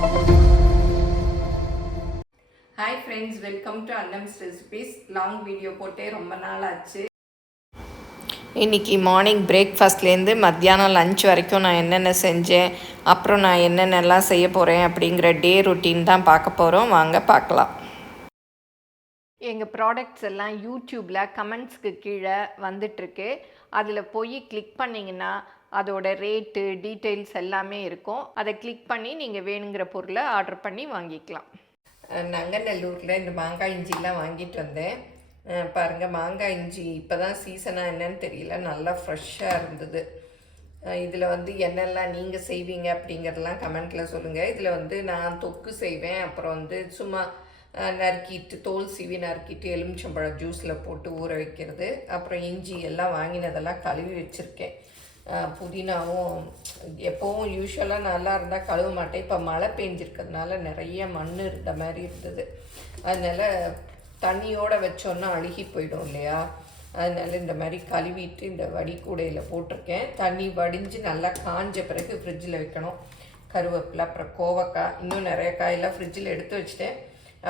Hi friends, welcome to Annam's Recipes. Long video போட்டே ரொம்ப நாள் ஆச்சு. இன்றைக்கி மார்னிங் பிரேக்ஃபாஸ்ட்லேருந்து மத்தியானம் லன்ச் வரைக்கும் நான் என்னென்ன செஞ்சேன், அப்புறம் நான் என்னென்னலாம் செய்ய போகிறேன் அப்படிங்கிற டே ரொட்டீன் தான் பார்க்க போகிறோம். வாங்க பார்க்கலாம். எங்கள் ப்ராடக்ட்ஸ் எல்லாம் யூடியூப்பில் கமெண்ட்ஸ்க்கு கீழே வந்துட்டுருக்கு. அதில் போய் கிளிக் பண்ணிங்கன்னா அதோட ரேட்டு டீட்டெயில்ஸ் எல்லாமே இருக்கும். அதை கிளிக் பண்ணி நீங்கள் வேணுங்கிற பொருளை ஆர்டர் பண்ணி வாங்கிக்கலாம். நங்கநல்லூரில் இந்த மாங்காய் இஞ்சிலாம் வாங்கிட்டு வந்தேன். பாருங்கள், மாங்காய் இஞ்சி இப்போ தான் சீசனாக என்னன்னு தெரியல, நல்லா ஃப்ரெஷ்ஷாக இருந்தது. இதில் வந்து என்னெல்லாம் நீங்கள் செய்வீங்க அப்படிங்கிறதெல்லாம் கமெண்ட்டில் சொல்லுங்கள். இதில் நான் தொக்கு செய்வேன், அப்புறம் சும்மா நறுக்கிட்டு தோல் சீவி நறுக்கிட்டு எலுமிச்சம்பழம் ஜூஸில் போட்டு ஊற வைக்கிறது, அப்புறம் இஞ்சி எல்லாம் வாங்கினதெல்லாம் கழுவி வச்சுருக்கேன். புதினாவும் எப்போவும் யூஸ்வலாக நல்லா இருந்தால் கழுவ மாட்டேன். இப்போ மழை பெஞ்சிருக்கிறதுனால நிறைய மண் இருந்த மாதிரி இருந்தது. அதனால் தண்ணியோடு வச்சோன்னா அழுகி போயிடும் இல்லையா, அதனால் இந்த மாதிரி கழுவிட்டு இந்த வடிகூடையில் போட்டிருக்கேன். தண்ணி வடிஞ்சு நல்லா காஞ்ச பிறகு ஃப்ரிட்ஜில் வைக்கணும். கருவேப்பிலை, அப்புறம் கோவக்காய், இன்னும் நிறைய காயெல்லாம் ஃப்ரிட்ஜில் எடுத்து வச்சுட்டேன்.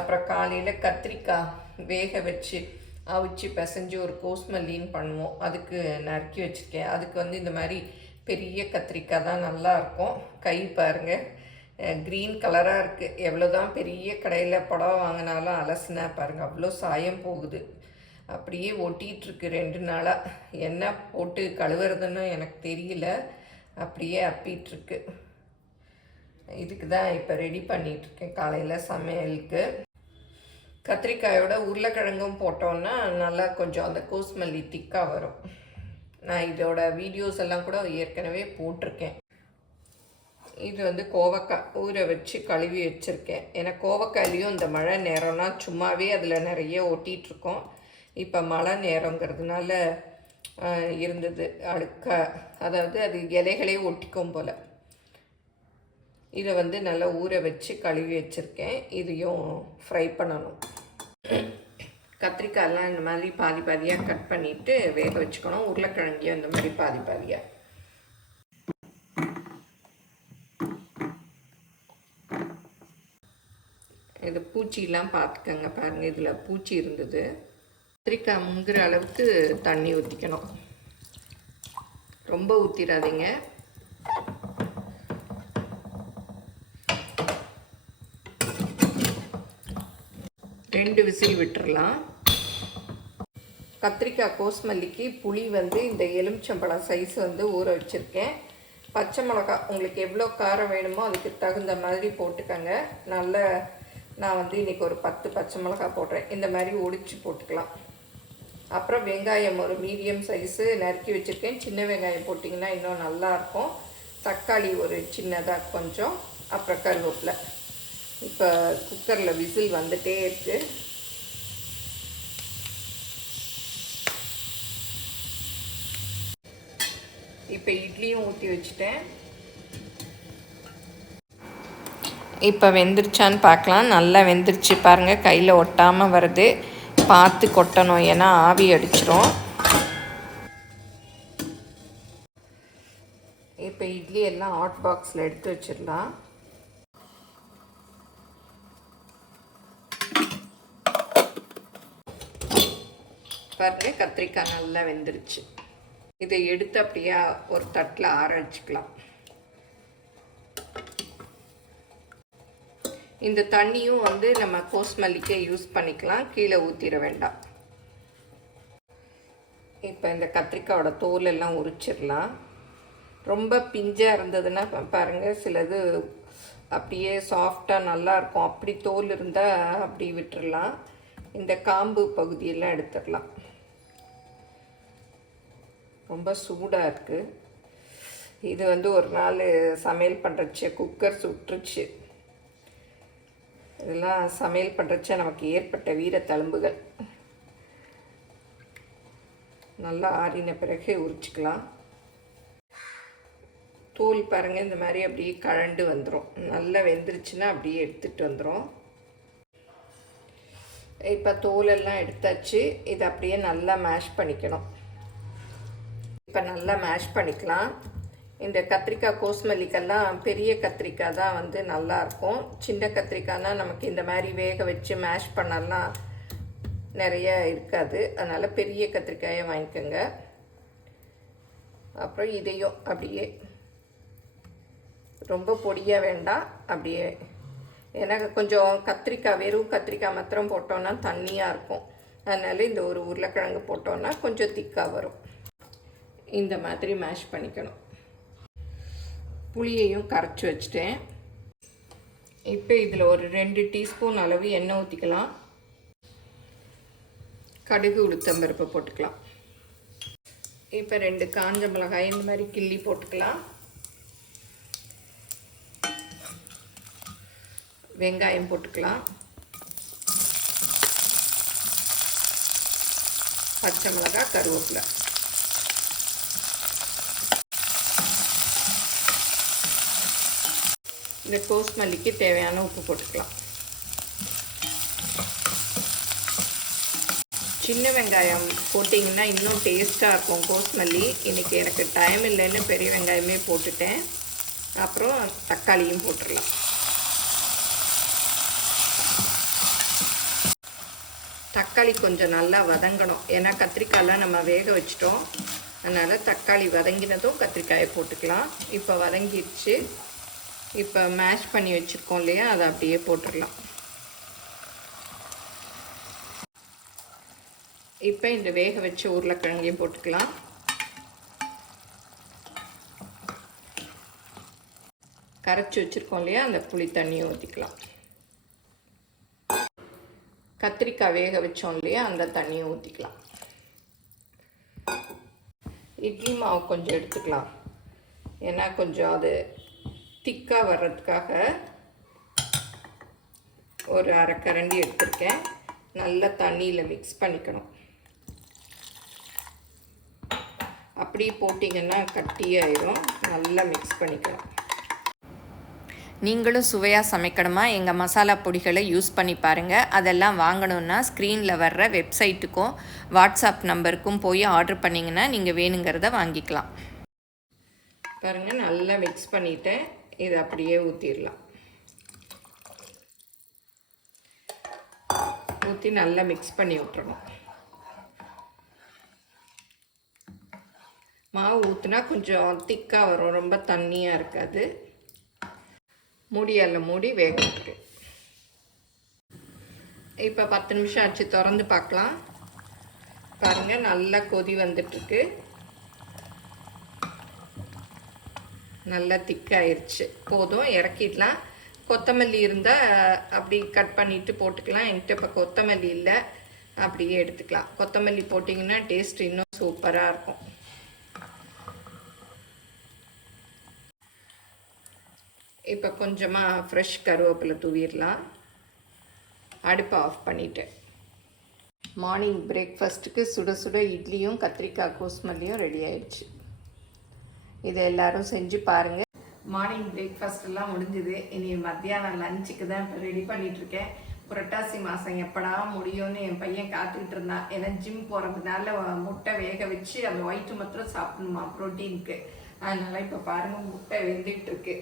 அப்புறம் காலையில் கத்திரிக்காய் வேக வச்சு அவிச்சு பிசைஞ்சு ஒரு கோஸ்மல்லின்னு பண்ணுவோம், அதுக்கு நறுக்கி வச்சுருக்கேன். அதுக்கு இந்த மாதிரி பெரிய கத்திரிக்காய் தான் நல்லாயிருக்கும். கை பாருங்கள், க்ரீன் கலராக இருக்குது. எவ்வளோ தான் பெரிய கடையில் புடவை வாங்கினாலும் அலசுனா பாருங்கள் அவ்வளோ சாயம் போகுது, அப்படியே ஒட்டிகிட்ருக்கு 2 நாளாக. என்ன போட்டு கழுவுறதுன்னு எனக்கு தெரியல, அப்படியே அப்பிகிட்ருக்கு. இதுக்கு தான் இப்போ ரெடி பண்ணிகிட்ருக்கேன் காலையில் சமையலுக்கு. கத்திரிக்காயோட உருளைக்கிழங்கும் போட்டோன்னா நல்லா கொஞ்சம் அந்த கோஸ்மல்லி திக்காக வரும். நான் இதோட வீடியோஸ் எல்லாம் கூட ஏற்கனவே போட்டிருக்கேன். இது கோவக்காய் ஊற வச்சு கழுவி வச்சுருக்கேன். ஏன்னா கோவக்காயிலையும் இந்த மழை நேரம்னா சும்மாவே அதில் நிறைய ஒட்டிகிட்ருக்கோம். இப்போ மழை நேரங்கிறதுனால இருந்தது அழுக்க, அதாவது அது இலைகளே ஒட்டிக்கும் போல். இதை நல்லா ஊற வச்சு கழுவி வச்சுருக்கேன். இதையும் ஃப்ரை பண்ணணும். கத்திரிக்காயெல்லாம் இந்த மாதிரி பாதி பாதியாக கட் பண்ணிவிட்டு வேக வச்சுக்கணும். உருளைக்கிழங்கையும் இந்த மாதிரி பாதி பாதியாக. இது பூச்சியெல்லாம் பார்த்துக்கங்க, பாருங்கள் இதில் பூச்சி இருந்தது. கத்திரிக்காய் முங்குற அளவுக்கு தண்ணி ஊற்றிக்கணும், ரொம்ப ஊற்றிடாதீங்க. ரெண்டு விசில் விட்டுறலாம். கத்திரிக்காய் கோஸ்மல்லிக்கு புளி இந்த எலுமிச்சம்பழம் சைஸ் ஊற வச்சுருக்கேன். பச்சை மிளகா உங்களுக்கு எவ்வளோ காரம் வேணுமோ அதுக்கு தகுந்த மாதிரி போட்டுக்கோங்க. நல்ல நான் இன்றைக்கி ஒரு 10 பச்சை மிளகா போடுறேன். இந்த மாதிரி ஒடிச்சு போட்டுக்கலாம். அப்புறம் வெங்காயம் ஒரு மீடியம் சைஸு நறுக்கி வச்சுருக்கேன். சின்ன வெங்காயம் போட்டிங்கன்னா இன்னும் நல்லாயிருக்கும். தக்காளி ஒரு சின்னதாக கொஞ்சம், அப்புறம் கருவேப்பிலை. இப்போ குக்கரில் விசில் வந்துட்டே இருக்குது. இப்போ இட்லியும் ஊற்றி வச்சுட்டேன். இப்போ வெந்துருச்சான்னு பார்க்கலாம். நல்லா வெந்துருச்சு பாருங்கள், கையில் ஒட்டாமல் வருது. பார்த்து கொட்டணும், ஏன்னா ஆவி அடிச்சிரும். இப்போ இட்லி எல்லாம் ஹாட் பாக்ஸில் எடுத்து வச்சிடலாம். பாருங்கள், கத்திரிக்காய் நல்லா வெந்துருச்சு. இதை எடுத்து அப்படியே ஒரு தட்டில் ஆற வச்சுக்கலாம். இந்த தண்ணியும் நம்ம கோஸ்மல்லிக்கே யூஸ் பண்ணிக்கலாம், கீழே ஊற்றிட வேண்டாம். இப்போ இந்த கத்திரிக்காயோட தோல் எல்லாம் உரிச்சிடலாம். ரொம்ப பிஞ்சாக இருந்ததுன்னா பாருங்கள், சிலது அப்படியே சாஃப்டாக நல்லாயிருக்கும். அப்படி தோல் இருந்தால் அப்படி விட்டுடலாம். இந்த காம்பு பகுதியெல்லாம் எடுத்துடலாம். ரொம்ப சூடாக இருக்குது. இது ஒரு நாள் சமையல் பண்ணுறச்சு குக்கர் சுட்டுருச்சு. இதெல்லாம் சமையல் பண்ணுறச்ச நமக்கு ஏற்பட்ட வீர தழும்புகள். நல்லா ஆறின பிறகு உரிச்சிக்கலாம். தோல் பாருங்கள், இந்த மாதிரி அப்படியே கழண்டு வந்துடும். நல்லா வெந்துருச்சுன்னா அப்படியே எடுத்துகிட்டு வந்துடும். இப்போ தோலெல்லாம் எடுத்தாச்சு. இதை அப்படியே நல்லா மேஷ் பண்ணிக்கணும். இப்போ நல்லா மேஷ் பண்ணிக்கலாம். இந்த கத்திரிக்காய் கோஸ்மல்லிக்கெல்லாம் பெரிய கத்திரிக்காய் தான் வந்து நல்லாயிருக்கும். சின்ன கத்திரிக்காய்னா நமக்கு இந்த மாதிரி வேக வச்சு மேஷ் பண்ணலாம் நிறைய இருக்காது. அதனால் பெரிய கத்திரிக்காயை வாங்கிக்கோங்க. அப்புறம் இதையும் அப்படியே ரொம்ப பொடியாக வேண்டாம், அப்படியே. ஏன்னா கொஞ்சம் கத்திரிக்காய் வெறும் கத்திரிக்காய் மாத்திரம் போட்டோன்னா தண்ணியாக இருக்கும். அதனால் இந்த ஒரு உருளைக்கிழங்கு போட்டோன்னா கொஞ்சம் திக்காக வரும். இந்த மாதிரி மேஷ் பண்ணிக்கணும். புளியையும் கரைச்சி வச்சுட்டேன். இப்போ இதில் ஒரு 2 டீஸ்பூன் அளவு எண்ணெய் ஊற்றிக்கலாம். கடுகு உளுத்தம்பருப்பு போட்டுக்கலாம். இப்போ 2 காஞ்ச மிளகாய் இந்த மாதிரி கிள்ளி போட்டுக்கலாம். வெங்காயம் போட்டுக்கலாம். பச்சை மிளகாய், கருவேப்பிலை. இந்த கோஸ்மல்லிக்கு தேவையான உப்பு போட்டுக்கலாம். சின்ன வெங்காயம் போட்டிங்கன்னா இன்னும் டேஸ்ட்டாக இருக்கும் கோஸ்மல்லி. இன்றைக்கி எனக்கு டைம் இல்லைன்னு பெரிய வெங்காயமே போட்டுட்டேன். அப்புறம் தக்காளியும் போட்டுடலாம். தக்காளி கொஞ்சம் நல்லா வதங்கணும். ஏன்னா கத்திரிக்காயெலாம் நம்ம வேக வச்சிட்டோம். அதனால் தக்காளி வதங்கினதும் கத்திரிக்காயை போட்டுக்கலாம். இப்போ வதங்கிடுச்சு. இப்போ மேஷ் பண்ணி வச்சுருக்கோம் இல்லையா, அதை அப்படியே போட்டுடலாம். இப்போ இந்த வேக வச்ச உருளைக்கிழங்கையும் போட்டுக்கலாம். கரைச்சி வச்சுருக்கோம் இல்லையா, அந்த புளி தண்ணியை ஊற்றிக்கலாம். கத்திரிக்காய் வேக வச்சோம் இல்லையா, அந்த தண்ணியை ஊற்றிக்கலாம். இட்லி மாவு கொஞ்சம் எடுத்துக்கலாம். ஏன்னா கொஞ்சம் அது திக்காக வர்றதுக்காக ஒரு அரை கரண்டி எடுத்துருக்கேன். நல்லா தண்ணியில் மிக்ஸ் பண்ணிக்கணும். அப்படி போட்டிங்கன்னா கட்டியாயிடும். நல்லா மிக்ஸ் பண்ணிக்கலாம். நீங்களும் சுவையாக சமைக்கணுமா, எங்கள் மசாலா பொடிகளை யூஸ் பண்ணி பாருங்கள். அதெல்லாம் வாங்கணுன்னா ஸ்க்ரீனில் வர்ற வெப்சைட்டுக்கும் வாட்ஸ்அப் நம்பருக்கும் போய் ஆர்டர் பண்ணிங்கன்னா நீங்கள் வேணுங்கிறத வாங்கிக்கலாம். பாருங்கள், நல்லா மிக்ஸ் பண்ணிவிட்டேன். இதை அப்படியே ஊற்றிடலாம். ஊற்றி நல்லா மிக்ஸ் பண்ணி விட்டுறணும். மாவு ஊற்றினா கொஞ்சம் திக்காக வரும், ரொம்ப தண்ணியாக இருக்காது. மூடியால் மூடி வேக விட்டுரு. இப்போ 10 நிமிஷம் ஆச்சு, திறந்து பார்க்கலாம். பாருங்கள், நல்லா கொதி வந்துட்டுருக்கு. நல்லா திக்காயிருச்சு. போதும், இறக்கிடலாம். கொத்தமல்லி இருந்தால் அப்படி கட் பண்ணிவிட்டு போட்டுக்கலாம். என்கிட்ட இப்போ கொத்தமல்லி இல்லை, அப்படியே எடுத்துக்கலாம். கொத்தமல்லி போட்டிங்கன்னா டேஸ்ட் இன்னும் சூப்பராக இருக்கும். இப்போ கொஞ்சமாக ஃப்ரெஷ் கருவேப்பிலை தூவிடலாம். அடுப்பை ஆஃப் பண்ணிவிட்டேன். மார்னிங் பிரேக்ஃபாஸ்ட்டுக்கு சுட சுட இட்லியும் கத்திரிக்காய் கோஸ்மல்லியும் ரெடி ஆயிடுச்சு. இதை எல்லோரும் செஞ்சு பாருங்கள். மார்னிங் பிரேக்ஃபாஸ்ட்டெல்லாம் முடிஞ்சுது. இனி மத்தியானம் லஞ்சுக்கு தான் இப்போ ரெடி பண்ணிகிட்ருக்கேன். புரட்டாசி மாதம் எப்படா முடியும்னு என் பையன் காத்துக்கிட்டு இருந்தான். ஏன்னா ஜிம் போகிறதுனால முட்டை வேக வச்சு அந்த ஒயிட்டு மாத்திரம் சாப்பிடணுமா ப்ரோட்டீனுக்கு. அதனால் இப்போ பாருங்கள், முட்டை வெந்துக்கிட்டு இருக்கு.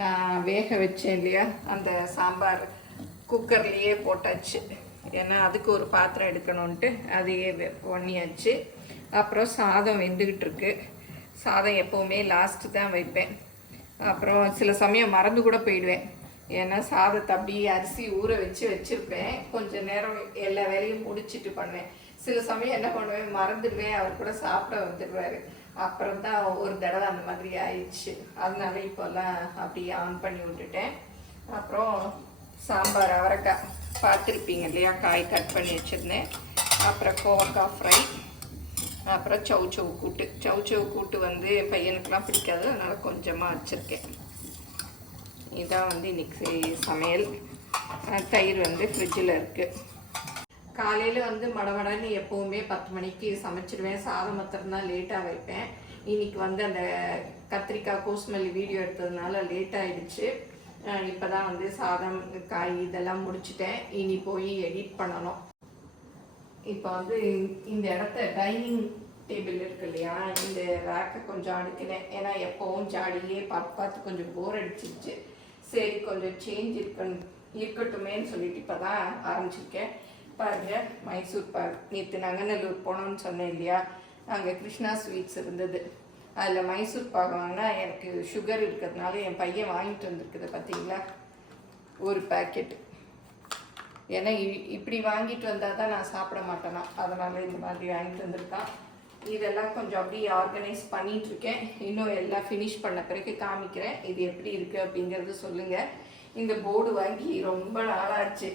நான் வேக வச்சேன் இல்லையா, அந்த சாம்பார் குக்கர்லேயே போட்டாச்சு. ஏன்னா அதுக்கு ஒரு பாத்திரம் எடுக்கணுன்ட்டு அதையே பண்ணியாச்சு. அப்புறம் சாதம் வெந்துக்கிட்டு இருக்கு. சாதம் எப்போவுமே லாஸ்ட்டு தான் வைப்பேன். அப்புறம் சில சமயம் மறந்து கூட போயிடுவேன். ஏன்னா சாதத்தை அப்படியே அரிசி ஊற வச்சுருப்பேன். கொஞ்சம் நேரம் எல்லா வேலையும் முடிச்சுட்டு பண்ணுவேன். சில சமயம் என்ன பண்ணுவேன், மறந்துடுவேன். அவர் கூட சாப்பிட வந்துடுவார். அப்புறம் தான் ஒரு தடவை அந்த மாதிரி ஆயிடுச்சு. அதனால இப்போல்லாம் அப்படியே ஆன் பண்ணி விட்டுட்டேன். அப்புறம் சாம்பார் அவரைக்காய் பார்த்துருப்பீங்க இல்லையா, காய் கட் பண்ணி வச்சுருந்தேன். அப்புறம் கோவக்காய் ஃப்ரை. அப்புறம் சவுச்சவு கூட்டு. சவுச்சவு கூட்டு வந்து என் பையனுக்கெலாம் பிடிக்காது, அதனால் கொஞ்சமாக வச்சுருக்கேன். இதான் வந்து இன்றைக்கி சமையல். தயிர் வந்து ஃப்ரிட்ஜில் இருக்குது. காலையில் வந்து மடமடன்னு எப்போவுமே 10 மணிக்கு சமைச்சிடுவேன். சாதம் மாத்திரம்தான் லேட்டாக வைப்பேன். இன்றைக்கி வந்து அந்த கத்திரிக்காய் கோஸ்மல்லி வீடியோ எடுத்ததுனால லேட் ஆகிடுச்சு. இப்போ தான் வந்து சாதம் காய் இதெல்லாம் முடிச்சுட்டேன். இனி போய் எடிட் பண்ணணும். இப்போ வந்து இந்த இடத்த டைனிங் டேபிள் இருக்கு இல்லையா, இந்த ரேக்கை கொஞ்சம் அடுக்கினேன். ஏன்னா எப்போவும் ஜாடியே பார்த்து பார்த்து கொஞ்சம் போர் அடிச்சிருச்சு. சரி கொஞ்சம் சேஞ்ச் இருக்கட்டுமேன்னு சொல்லிட்டு இப்போ தான் ஆரம்பிச்சிருக்கேன். பாருங்கள், மைசூர் பாக். நேற்று நங்கநல்லூர் போனோம்னு சொன்னேன் இல்லையா, அங்கே கிருஷ்ணா ஸ்வீட்ஸ் இருந்தது. அதில் மைசூர் பாக் வாங்கினா எனக்கு சுகர் இருக்கிறதுனால என் பையன் வாங்கிட்டு வந்துருக்குது பார்த்தீங்களா, ஒரு பேக்கெட். ஏன்னா இப்படி வாங்கிட்டு வந்தால் தான் நான் சாப்பிட மாட்டேனா, அதனால் இந்த மாதிரி வாங்கிட்டு வந்திருக்கான். இதெல்லாம் கொஞ்சம் அப்படியே ஆர்கனைஸ் பண்ணிகிட்ருக்கேன். இன்னும் எல்லாம் ஃபினிஷ் பண்ண பிறகு காமிக்கிறேன் இது எப்படி இருக்குது அப்படிங்கிறது சொல்லுங்கள். இந்த போர்டு வாங்கி ரொம்ப நாளாச்சு.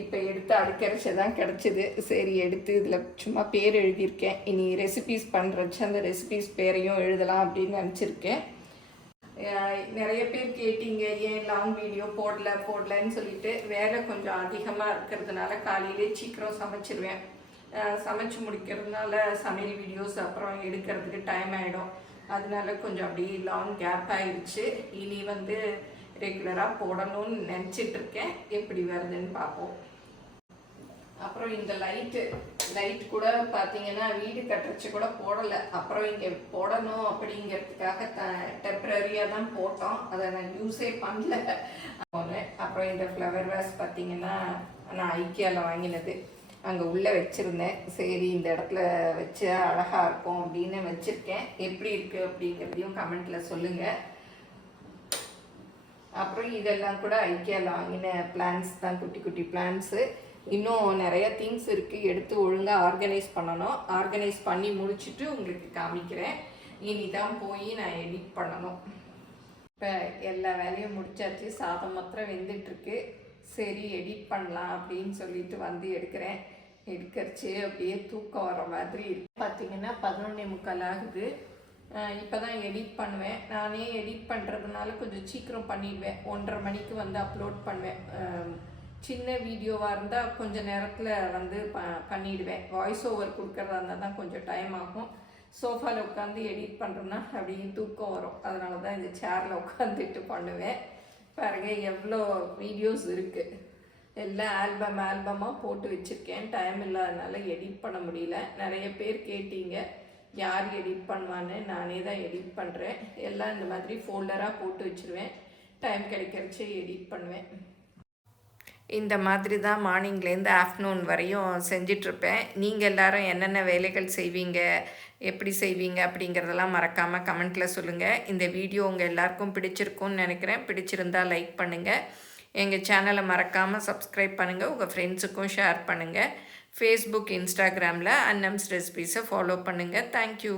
இப்போ எடுத்து அடுக்கரைச்சி தான் கிடச்சிது. சரி எடுத்து இதில் சும்மா பேர் எழுதியிருக்கேன். இனி ரெசிபீஸ் பண்ணுறச்சு அந்த ரெசிபீஸ் பேரையும் எழுதலாம் அப்படின்னு நினச்சிருக்கேன். நிறைய பேர் கேட்டீங்க ஏன் லாங் வீடியோ போடலன்னு சொல்லிட்டு. வேலை கொஞ்சம் அதிகமாக இருக்கிறதுனால காலையிலே சீக்கிரம் சமைச்சிருவேன். சமைச்சு முடிக்கிறதுனால சமையல் வீடியோஸ் அப்புறம் எடுக்கிறதுக்கு டைம் ஆகிடும். அதனால கொஞ்சம் அப்படியே லாங் கேப் ஆகிடுச்சு. இனி வந்து ரெகுலராக போடணும்னு நினச்சிட்ருக்கேன். எப்படி வருதுன்னு பார்ப்போம். அப்புறம் இந்த லைட் கூட பார்த்தீங்கன்னா வீடு கட்டுறச்சு கூட போடலை. அப்புறம் இங்கே போடணும் அப்படிங்கிறதுக்காக டெம்பரரியாக தான் போட்டோம். அதை நான் யூஸே பண்ணல. அப்புறம் இந்த ஃப்ளவர் வேஸ் பார்த்தீங்கன்னா நான் ஐக்கியாவில் வாங்கினது. அங்கே உள்ளே வச்சுருந்தேன். சரி இந்த இடத்துல வச்சா அழகாக இருக்கும் அப்படின்னு வச்சுருக்கேன். எப்படி இருக்குது அப்படிங்கிறதையும் கமெண்ட்டில் சொல்லுங்கள். அப்புறம் இதெல்லாம் கூட ஐக்கியாவில் வாங்கின பிளான்ஸ் தான், குட்டி குட்டி பிளான்ஸு. இன்னும் நிறைய திங்ஸ் இருக்குது, எடுத்து ஒழுங்காக ஆர்கனைஸ் பண்ணணும். ஆர்கனைஸ் பண்ணி முடிச்சுட்டு உங்களுக்கு காமிக்கிறேன். இனி தான் போய் நான் எடிட் பண்ணணும். இப்போ எல்லா வேலையும் முடிச்சாச்சு. சாதம் மாத்திரம் வெந்துட்டுருக்கு. சரி எடிட் பண்ணலாம் அப்படின்னு சொல்லிட்டு வந்து எடுக்கிறச்சு அப்படியே தூக்கம் வர மாதிரி இருக்கு. பார்த்தீங்கன்னா 11:45 ஆகுது. இப்போ தான் எடிட் பண்ணுவேன். நானே எடிட் பண்ணுறதுனால கொஞ்சம் சீக்கிரம் பண்ணிடுவேன். 1:30 மணிக்கு வந்து அப்லோட் பண்ணுவேன். சின்ன வீடியோவாக இருந்தால் கொஞ்சம் நேரத்தில் வந்து பண்ணிவிடுவேன். வாய்ஸ் ஓவர் கொடுக்குறதா இருந்தால் தான் கொஞ்சம் டைம் ஆகும். சோஃபாவில் உட்காந்து எடிட் பண்ணுறோன்னா அப்படியே தூக்கம் வரும். அதனால தான் இந்த சேரில் உட்காந்துட்டு பண்ணுவேன். பாருங்க எவ்வளோ வீடியோஸ் இருக்குது. எல்லாம் ஆல்பமாக போட்டு வச்சுருக்கேன். டைம் இல்லாதனால எடிட் பண்ண முடியல. நிறைய பேர் கேட்டீங்க யார் எடிட் பண்ணுவான்னு. நானே தான் எடிட் பண்ணுறேன். எல்லாம் இந்த மாதிரி ஃபோல்டராக போட்டு வச்சுருவேன். டைம் கிடைக்கிறச்சே எடிட் பண்ணுவேன். இந்த மாதிரி தான் மார்னிங்லேருந்து ஆஃப்டர்நூன் வரையும் செஞ்சிட்ருப்பேன். நீங்கள் எல்லோரும் என்னென்ன வேலைகள் செய்வீங்க, எப்படி செய்வீங்க அப்படிங்கிறதெல்லாம் மறக்காமல் கமெண்ட்டில் சொல்லுங்கள். இந்த வீடியோ உங்கள் எல்லாருக்கும் பிடிச்சிருக்கும்னு நினைக்கிறேன். பிடிச்சிருந்தால் லைக் பண்ணுங்கள். எங்கள் சேனலை மறக்காமல் சப்ஸ்கிரைப் பண்ணுங்கள். உங்கள் ஃப்ரெண்ட்ஸுக்கும் ஷேர் பண்ணுங்கள். ஃபேஸ்புக், இன்ஸ்டாகிராமில் அன்னம்ஸ் ரெசிபீஸை ஃபாலோ பண்ணுங்கள். தேங்க்யூ.